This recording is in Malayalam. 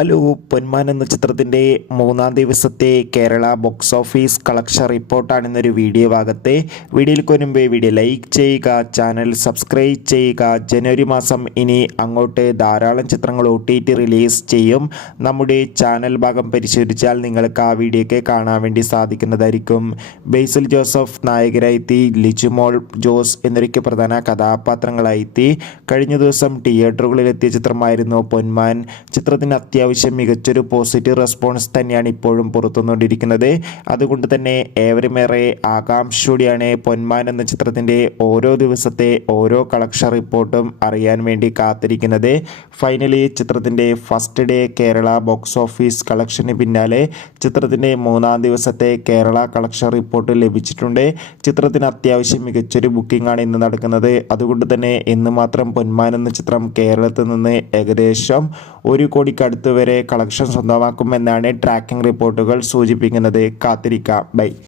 ഹലോ, പൊന്മാൻ എന്ന ചിത്രത്തിൻ്റെ മൂന്നാം ദിവസത്തെ കേരള ബോക്സ് ഓഫീസ് കളക്ഷൻ റിപ്പോർട്ടാണ് ഇന്നൊരു വീഡിയോ ഭാഗത്തെ. വീഡിയോയിൽ മുൻപേ വീഡിയോ ലൈക്ക് ചെയ്യുക, ചാനൽ സബ്സ്ക്രൈബ് ചെയ്യുക. ജനുവരി മാസം ഇനി അങ്ങോട്ട് ധാരാളം ചിത്രങ്ങൾ OTT റിലീസ് ചെയ്യും. നമ്മുടെ ചാനൽ ഭാഗം പരിശോധിച്ചാൽ നിങ്ങൾക്ക് ആ വീഡിയോയ്ക്ക് കാണാൻ വേണ്ടി സാധിക്കുന്നതായിരിക്കും. ബേസിൽ ജോസഫ് നായകരായെത്തി, ലിജുമോൾ ജോസ് എന്നൊക്കെ പ്രധാന കഥാപാത്രങ്ങളായെത്തി. കഴിഞ്ഞ ദിവസം തിയേറ്ററുകളിലെത്തിയ ചിത്രമായിരുന്നു പൊന്മാൻ. ചിത്രത്തിന് അത്യാവശ്യം മികച്ചൊരു പോസിറ്റീവ് റെസ്പോൺസ് തന്നെയാണ് ഇപ്പോഴും പുറത്തുവന്നുകൊണ്ടിരിക്കുന്നത്. അതുകൊണ്ട് തന്നെ ഏവരുമേറെ ആകാംക്ഷയോടെയാണ് പൊന്മാൻ എന്ന ചിത്രത്തിൻ്റെ ഓരോ ദിവസത്തെ ഓരോ കളക്ഷൻ റിപ്പോർട്ടും അറിയാൻ വേണ്ടി കാത്തിരിക്കുന്നത്. ഫൈനലി ചിത്രത്തിൻ്റെ first day Kerala box office കളക്ഷന് പിന്നാലെ ചിത്രത്തിൻ്റെ മൂന്നാം ദിവസത്തെ കേരള കളക്ഷൻ റിപ്പോർട്ട് ലഭിച്ചിട്ടുണ്ട്. ചിത്രത്തിന് അത്യാവശ്യം മികച്ചൊരു ബുക്കിംഗ് ആണ് ഇന്ന് നടക്കുന്നത്. അതുകൊണ്ട് തന്നെ ഇന്ന് മാത്രം പൊന്മാൻ എന്ന ചിത്രം കേരളത്തിൽ നിന്ന് ഏകദേശം 1 കോടിക്ക് അടുത്ത് വരെ കളക്ഷൻ സ്വന്തമാക്കുമെന്നാണ് ട്രാക്കിംഗ് റിപ്പോർട്ടുകൾ സൂചിപ്പിക്കുന്നത്. കാത്തിരിക്കാം. ബൈ.